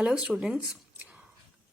Hello students.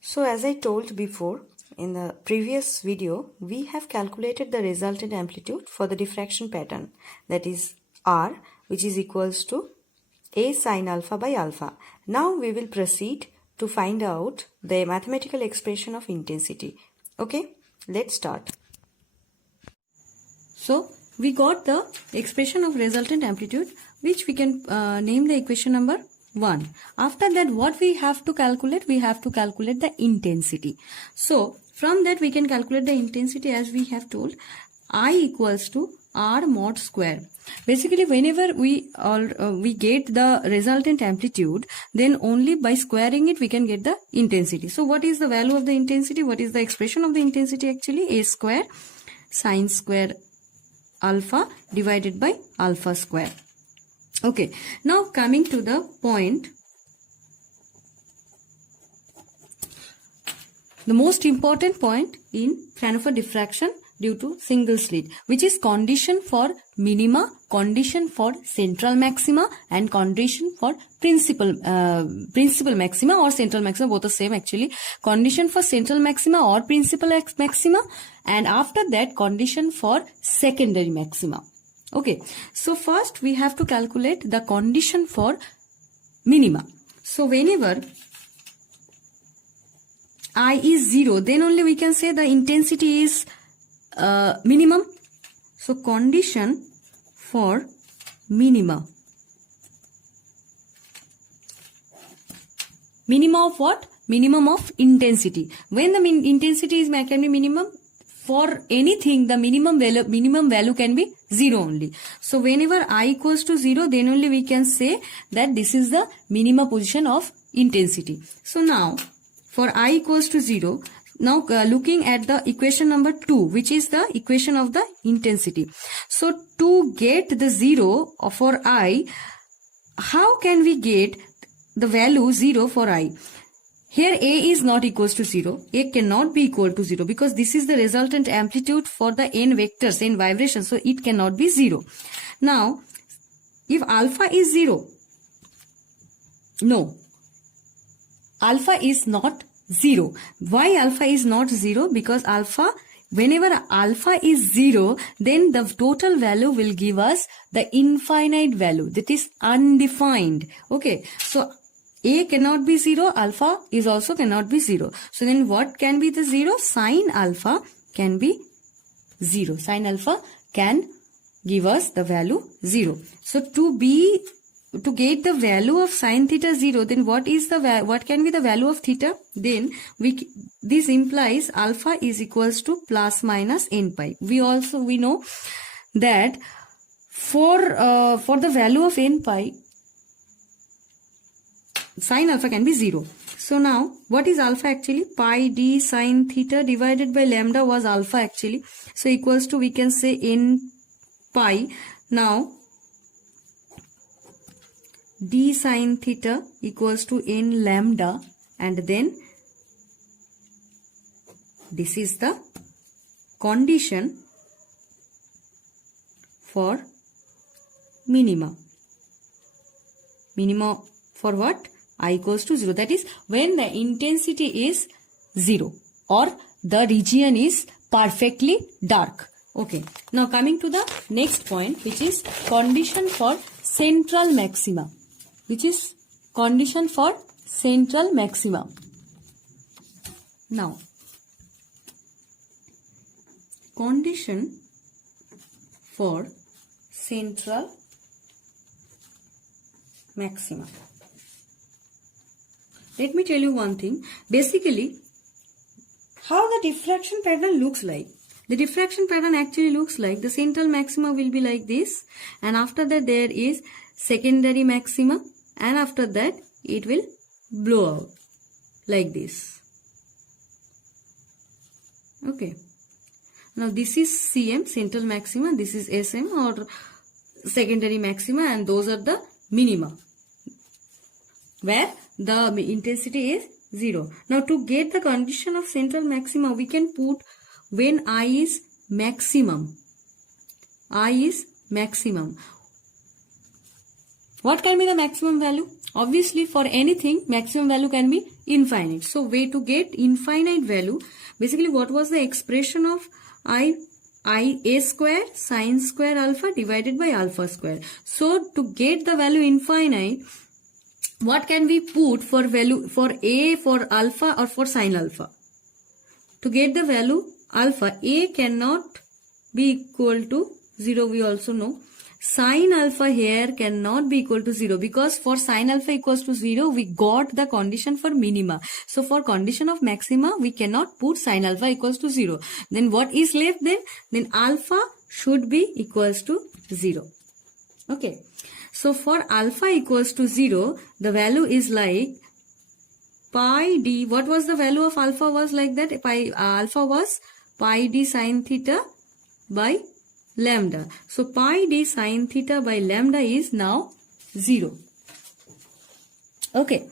So as I told before in the previous video, we have calculated the resultant amplitude for the diffraction pattern, that is R, which is equals to A sin alpha by alpha. Now we will proceed to find out the mathematical expression of intensity. Okay, let's start. So we got the expression of resultant amplitude, which we can name the equation number 1. After that, what we have to calculate? We have to calculate the intensity. So from that we can calculate the intensity as we have told, I equals to R mod square. Basically, whenever we get the resultant amplitude, then only by squaring it we can get the intensity. So what is the value of the intensity? What is the expression of the intensity actually? A square sine square alpha divided by alpha square. Okay, now coming to the point, the most important point in Fraunhofer diffraction due to single slit, which is condition for minima, condition for central maxima, and condition for principal maxima or central maxima, both the same actually. Condition for central maxima or principal maxima, and after that condition for secondary maxima. Okay, so first we have to calculate the condition for minima. So whenever I is 0, then only we can say the intensity is minimum. So condition for minima. Minimum of what? Minimum of intensity. When the intensity is can be minimum, for anything the minimum value can be 0 only. So whenever I equals to 0, then only we can say that this is the minima position of intensity. So now for I equals to 0, now looking at the equation number 2, which is the equation of the intensity. So to get the 0 for I, how can we get the value 0 for I? Here A is not equals to 0. A cannot be equal to 0 because this is the resultant amplitude for the n vectors, n vibrations. So it cannot be 0. Now, if alpha is 0, no, alpha is not 0. Why alpha is not 0? Because alpha, whenever alpha is 0, then the total value will give us the infinite value, that is undefined. Okay, so A cannot be 0, alpha is also cannot be 0. So then what can be the 0? Sine alpha can be 0. Sine alpha can give us the value 0. So to get the value of sine theta 0, then what can be the value of theta? Then this implies alpha is equals to plus minus n pi. We know that for the value of n pi, sine alpha can be 0. So now what is alpha actually? Pi d sine theta divided by lambda was alpha actually. So equals to, we can say, n pi. Now d sine theta equals to n lambda, and then this is the condition for minima. Minima for what? I equals to 0. That is when the intensity is 0 or the region is perfectly dark. Okay. Now coming to the next point, which is condition for central maxima. Which is condition for central maxima. Now, condition for central maxima. Let me tell you one thing. Basically, how the diffraction pattern looks like. The diffraction pattern actually looks like the central maxima will be like this, and after that there is secondary maxima, and after that it will blow out like this. Okay. Now this is CM, central maxima, this is SM or secondary maxima, and those are the minima where the intensity is 0. Now to get the condition of central maxima, we can put when I is maximum. I is maximum. What can be the maximum value? Obviously, for anything, maximum value can be infinite. So, way to get infinite value, basically what was the expression of a square sine square alpha divided by alpha square. So, to get the value infinite, what can we put for value for a, for alpha or for sine alpha? To get the value alpha, a cannot be equal to 0, we also know. Sine alpha here cannot be equal to 0 because for sine alpha equals to 0, we got the condition for minima. So for condition of maxima, we cannot put sine alpha equals to 0. Then what is left then? Then alpha should be equals to 0. Okay. So for alpha equals to 0, the value is like pi d. What was the value of alpha was like that? Alpha was pi d sine theta by lambda. So pi d sine theta by lambda is now 0. Okay.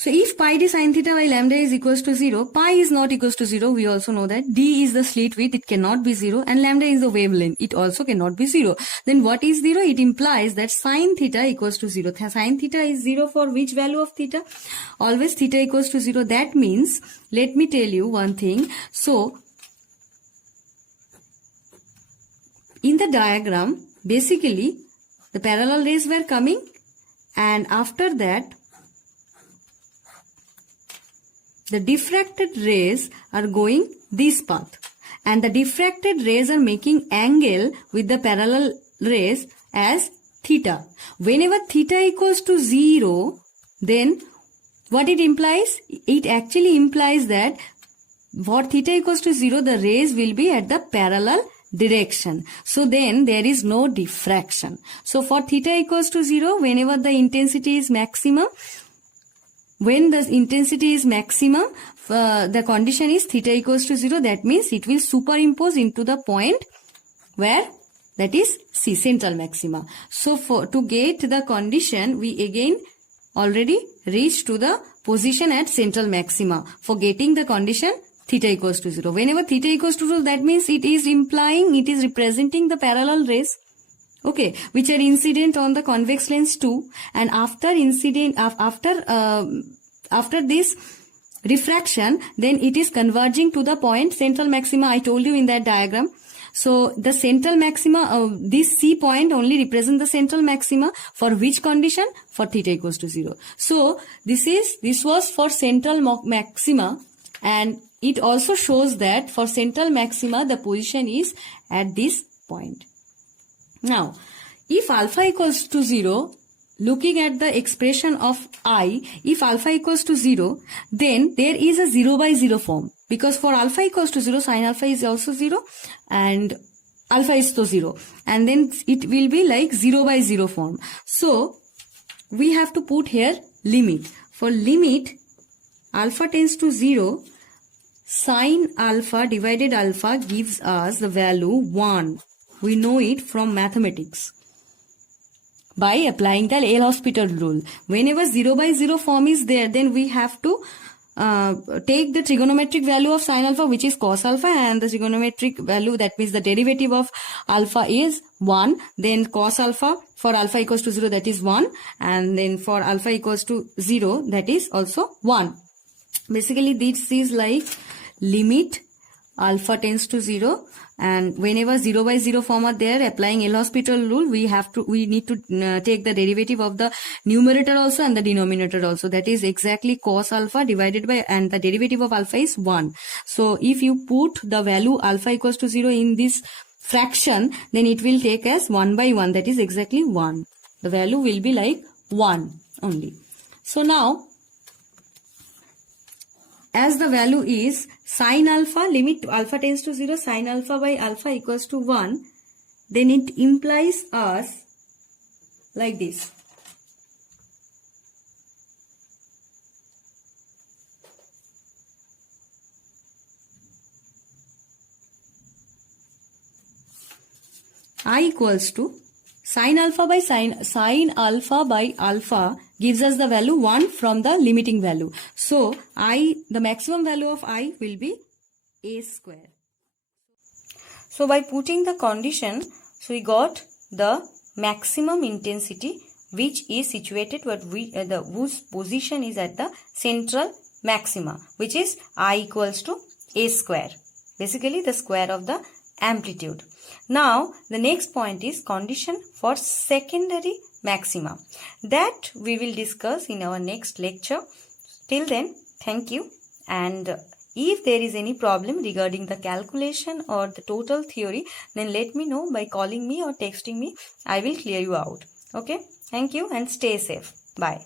So if pi d sine theta by lambda is equals to 0, pi is not equals to 0, we also know that. D is the slit width, it cannot be 0, and lambda is the wavelength, it also cannot be 0. Then what is 0? It implies that sine theta equals to 0. Sine theta is 0 for which value of theta? Always theta equals to 0. That means, let me tell you one thing. So, in the diagram, basically, the parallel rays were coming, and after that, the diffracted rays are going this path, and the diffracted rays are making angle with the parallel rays as theta. Whenever theta equals to 0, then what it implies? It actually implies that for theta equals to 0, the rays will be at the parallel direction. So then there is no diffraction. So for theta equals to 0, whenever the intensity is maximum, when the intensity is maximum, the condition is theta equals to 0. That means it will superimpose into the point where that is C, central maxima. So to get the condition, we again already reached to the position at central maxima for getting the condition theta equals to 0. Whenever theta equals to 0, that means it is implying, it is representing the parallel rays. Okay, which are incident on the convex lens too, and after this refraction, then it is converging to the point central maxima. I told you in that diagram. So the central maxima, this C point only represents the central maxima for which condition? For theta equals to 0. So this was for central maxima, and it also shows that for central maxima the position is at this point. Now, if alpha equals to 0, looking at the expression of I, if alpha equals to 0, then there is a 0 by 0 form. Because for alpha equals to 0, sine alpha is also 0 and alpha is to 0. And then it will be like 0 by 0 form. So, we have to put here limit. For limit, alpha tends to 0, sine alpha divided alpha gives us the value 1. We know it from mathematics by applying the L'Hospital rule. Whenever 0 by 0 form is there, then we have to take the trigonometric value of sine alpha, which is cos alpha, and the trigonometric value, that means the derivative of alpha is 1. Then cos alpha for alpha equals to 0, that is 1. And then for alpha equals to 0, that is also 1. Basically, this is like limit alpha tends to 0, and whenever 0 by 0 form are there, applying L'Hospital rule, we need to take the derivative of the numerator also and the denominator also. That is exactly cos alpha divided by, and the derivative of alpha is 1. So if you put the value alpha equals to 0 in this fraction, then it will take as 1 by 1, that is exactly 1. The value will be like 1 only. So now, as the value is sine alpha, limit alpha tends to 0, sine alpha by alpha equals to 1, then it implies us like this. I equals to sine alpha by sine alpha by alpha gives us the value 1 from the limiting value. So, the maximum value of I will be a square. So, by putting the condition, So we got the maximum intensity which is situated whose position is at the central maxima, which is I equals to a square, basically the square of the amplitude. Now the next point is condition for secondary maxima, that we will discuss in our next lecture. Till then, thank you, and if there is any problem regarding the calculation or the total theory, then let me know by calling me or texting me. I will clear you out. Okay, thank you and stay safe. Bye.